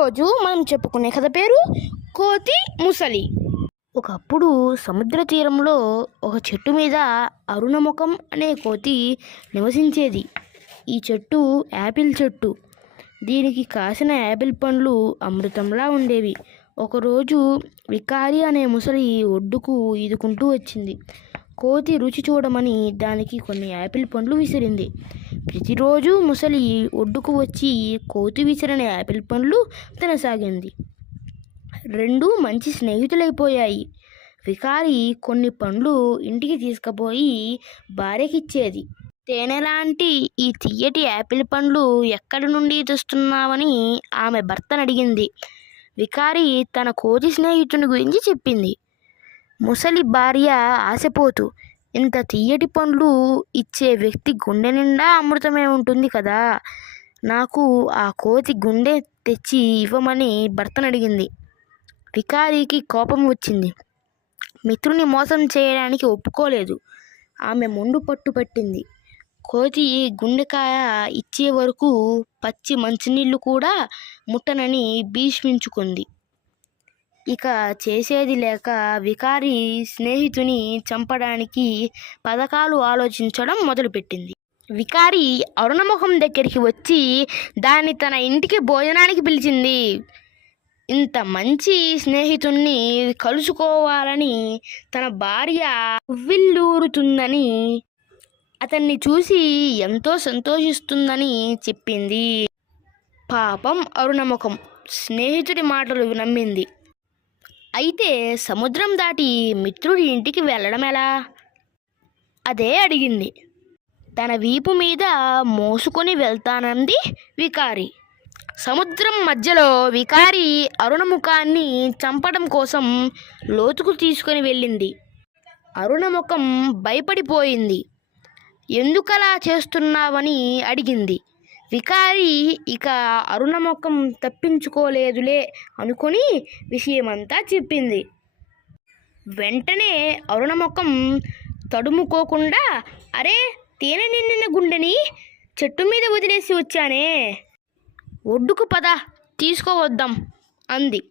ఈరోజు మనం చెప్పుకునే కథ పేరు కోతి ముసలి. ఒకప్పుడు సముద్ర తీరంలో ఒక చెట్టు మీద అరుణముఖం అనే కోతి నివసించేది. ఈ చెట్టు యాపిల్ చెట్టు. దీనికి కాసిన యాపిల్ పండ్లు అమృతంలా ఉండేవి. ఒకరోజు వికారి అనే ముసలి ఒడ్డుకు ఈదుకుంటూ వచ్చింది. కోతి రుచి చూడమని దానికి కొన్ని యాపిల్ పండ్లు విసిరింది. ప్రతిరోజు ముసలి ఒడ్డుకు వచ్చి కోతి విసిరిన యాపిల్ పండ్లు తినసాగింది. రెండూ మంచి స్నేహితులైపోయాయి. వికారి కొన్ని పండ్లు ఇంటికి తీసుకుపోయి భార్యకిచ్చేది. తేనెలాంటి ఈ తియ్యటి యాపిల్ పండ్లు ఎక్కడి నుండి తెస్తున్నావని ఆమె భర్తను అడిగింది. వికారి తన కోతి స్నేహితుని గురించి చెప్పింది. ముసలి భార్య ఆశపోతూ, ఇంత తియ్యటి పండ్లు ఇచ్చే వ్యక్తి గుండె నిండా అమృతమే ఉంటుంది కదా, నాకు ఆ కోతి గుండె తెచ్చి ఇవ్వమని భర్తను అడిగింది. వికారికి కోపం వచ్చింది. మిత్రుని మోసం చేయడానికి ఒప్పుకోలేదు. ఆమె మొండు పట్టుపట్టింది. కోతి గుండెకాయ ఇచ్చే వరకు పచ్చి మంచినీళ్లు కూడా ముట్టనని భీష్మించుకుంది. ఇక చేసేది లేక వికారి స్నేహితుని చంపడానికి పథకాలు ఆలోచించడం మొదలుపెట్టింది. వికారి అరుణముఖం దగ్గరికి వచ్చి దాన్ని తన ఇంటికి భోజనానికి పిలిచింది. ఇంత మంచి స్నేహితుణ్ణి కలుసుకోవాలని తన భార్య ఉవ్విళ్ళూరుతుందని, అతన్ని చూసి ఎంతో సంతోషిస్తుందని చెప్పింది. పాపం అరుణముఖం స్నేహితుడి మాటలు నమ్మింది. అయితే సముద్రం దాటి మిత్రుడి ఇంటికి వెళ్ళడం ఎలా? అదే అడిగింది. తన వీపు మీద మోసుకొని వెళ్తానంది వికారి. సముద్రం మధ్యలో వికారి అరుణముఖాన్ని చంపడం కోసం లోతుకు తీసుకొని వెళ్ళింది. అరుణముఖం భయపడిపోయింది. ఎందుకలా చేస్తున్నావని అడిగింది. వికారి ఇక అరుణముఖం తప్పించుకోలేదులే అనుకుని విషయమంతా చెప్పింది. వెంటనే అరుణముఖం తడుముకోకుండా, అరే, తేనె నిండిన గుండెని చెట్టు మీద వదిలేసి వచ్చానే, ఒడ్డుకు పద, తీసుకోవద్దాం అంది.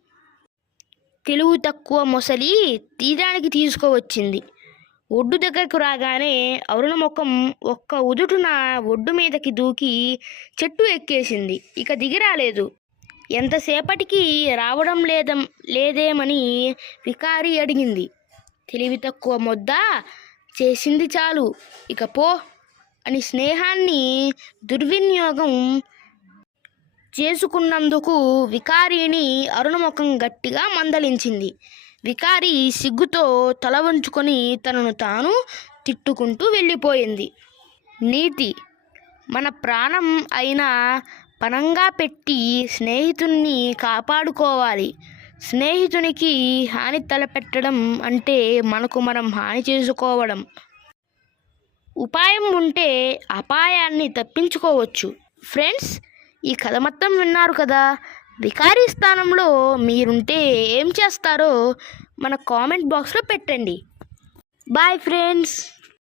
తెలివి తక్కువ మొసలి తీరానికి తీసుకువచ్చింది. ఒడ్డు దగ్గరకు రాగానే అరుణముఖం ఒక్క ఉదుటున ఒడ్డు మీదకి దూకి చెట్టు ఎక్కేసింది. ఇక దిగిరాలేదు. ఎంతసేపటికి రావడం లేదేమని వికారి అడిగింది. తెలివి తక్కువ మొద్ద, చేసింది చాలు, ఇక పో అని స్నేహాన్ని దుర్వినియోగం చేసుకున్నందుకు వికారిని అరుణముఖం గట్టిగా మందలించింది. వికారి సిగ్గుతో తల వంచుకొని తనను తాను తిట్టుకుంటూ వెళ్ళిపోయింది. నీతి: మన ప్రాణం అయినా పణంగా పెట్టి స్నేహితుణ్ణి కాపాడుకోవాలి. స్నేహితునికి హాని తలపెట్టడం అంటే మనకు మనం హాని చేసుకోవడం. ఉపాయం ఉంటే అపాయాన్ని తప్పించుకోవచ్చు. ఫ్రెండ్స్, ఈ కథ మొత్తం విన్నారు కదా. వికారి స్థానంలో మీరుంటే ఏం చేస్తారో మన కామెంట్ బాక్స్లో పెట్టండి. Bye friends.